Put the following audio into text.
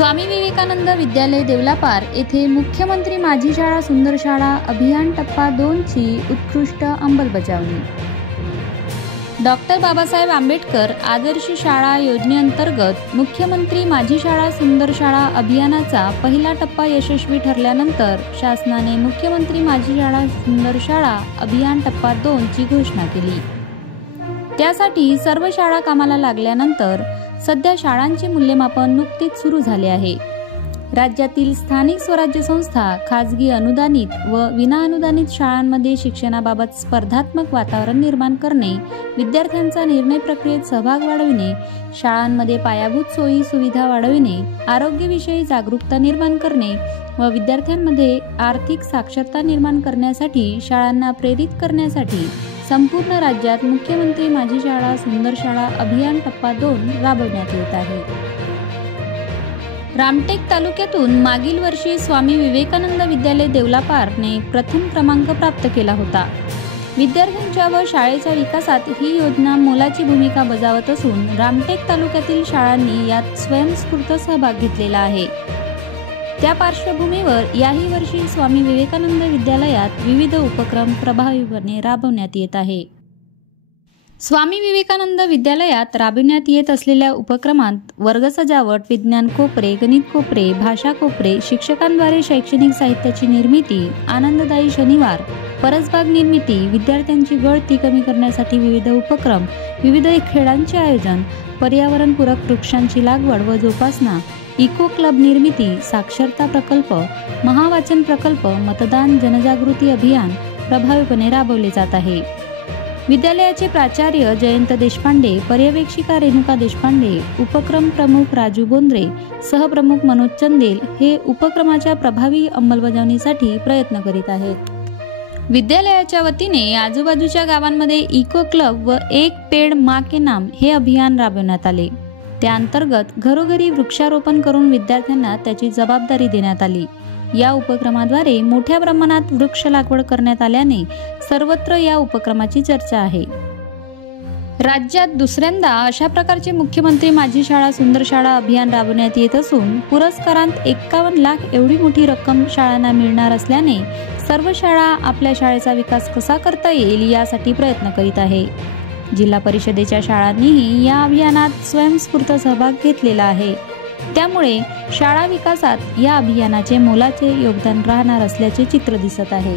स्वामी विवेकानंद विद्यालय देवलापार येथे मुख्यमंत्री माझी शाळा सुंदर शाळा अभियान टप्पा 2 ची उत्कृष्ट अंमलबजावणी। डॉक्टर बाबासाहेब आंबेडकर आदर्श शाळा योजनेअंतर्गत मुख्यमंत्री माझी शाळा सुंदर शाळा अभियानाचा पहिला टप्पा यशस्वी ठरल्यानंतर शासनाने मुख्यमंत्री माझी शाळा सुंदर शाळा अभियान टप्पा 2 ची घोषणा केली। त्यासाठी सर्व शाळा कामाला लागल्यानंतर सध्या शाळांचे मूल्यमापन नुकतेच सुरू झाले आहे। राज्यातील स्थानिक स्वराज्य संस्था, खाजगी अनुदानित व विनाअनुदानित शाळांमध्ये शिक्षणाबाबत स्पर्धात्मक वातावरण निर्माण करणे, विद्यार्थ्यांचा निर्णय प्रक्रियेत सहभाग वाढविणे, शाळांमध्ये पायाभूत सोयी सुविधा वाढविणे, आरोग्यविषयी जागरूकता निर्माण करणे व विद्यार्थ्यांमध्ये आर्थिक साक्षरता निर्माण करण्यासाठी शाळांना प्रेरित करण्यासाठी संपूर्ण राज्यात मुख्यमंत्री माझी शाळा सुंदर शाळा अभियान टप्पा 2 राबवण्यात येत आहे। रामटेक तालुक्यातून मागील वर्षी स्वामी विवेकानंद विद्यालय देवलापारने प्रथम क्रमांक प्राप्त केला होता। विद्यार्थ्यांच्या व शाळेच्या विकासात ही योजना मोलाची भूमिका बजावत असून रामटेक तालुक्यातील शाळांनी यात स्वयंस्फूर्त सहभाग घेतलेला आहे। त्या पार्श्वभूमीवर याही वर्षी स्वामी विवेकानंद विद्यालयात विविध उपक्रम प्रभावीपणे राबवण्यात येत आहे। स्वामी विवेकानंद विद्यालयात राबविण्यात येत असलेल्या उपक्रमात वर्ग सजावट, विज्ञान कोपरे, गणित कोपरे, भाषा कोपरे, शिक्षकांद्वारे शैक्षणिक साहित्याची निर्मिती, आनंददायी शनिवार, परसबाग निर्मिती, विद्यार्थ्यांची गळती कमी करण्यासाठी विविध उपक्रम, विविध खेळांचे आयोजन, पर्यावरणपूरक वृक्षांची लागवड व जोपासना, इको क्लब निर्मिती, साक्षरता प्रकल्प, महावाचन प्रकल्प, मतदान जनजागृती अभियान प्रभावीपणे राबवले जात आहे। विद्यालयाचे प्राचार्य जयंत देशपांडे, पर्यवेक्षिका रेणुका देशपांडे, उपक्रम प्रमुख राजू बोंद्रे, सहप्रमुख मनोज चंदेल हे उपक्रमाच्या प्रभावी अंमलबजावणीसाठी प्रयत्न करीत आहेत। विद्यालयाच्या वतीने आजूबाजूच्या गावांमध्ये इको क्लब व एक पेड़ माँ के नाम हे अभियान राबवण्यात आले। त्या अंतर्गत घरोघरी वृक्षारोपण करून विद्यार्थ्यांना त्याची जबाबदारी देण्यात आली। या उपक्रमाद्वारे मोठ्या प्रमाणात वृक्ष लागवड करण्यात आल्याने सर्वत्र या उपक्रमाची चर्चा आहे। राज्यात दुसऱ्यांदा अशा प्रकारचे मुख्यमंत्री माझी शाळा सुंदर शाळा अभियान राबवण्यात येत असून पुरस्कारांत 51 लाख एवढी मोठी रक्कम शाळांना मिळणार असल्याने सर्व शाळा आपल्या शाळेचा विकास कसा करता येईल यासाठी प्रयत्न करीत आहे। जिल्हा परिषदेच्या शाळांनीही या अभियानात स्वयंस्फूर्त सहभाग घेतलेला आहे। त्यामुळे शाळा विकासात या अभियानाचे मोलाचे योगदान राहणार असल्याचे चित्र दिसत आहे।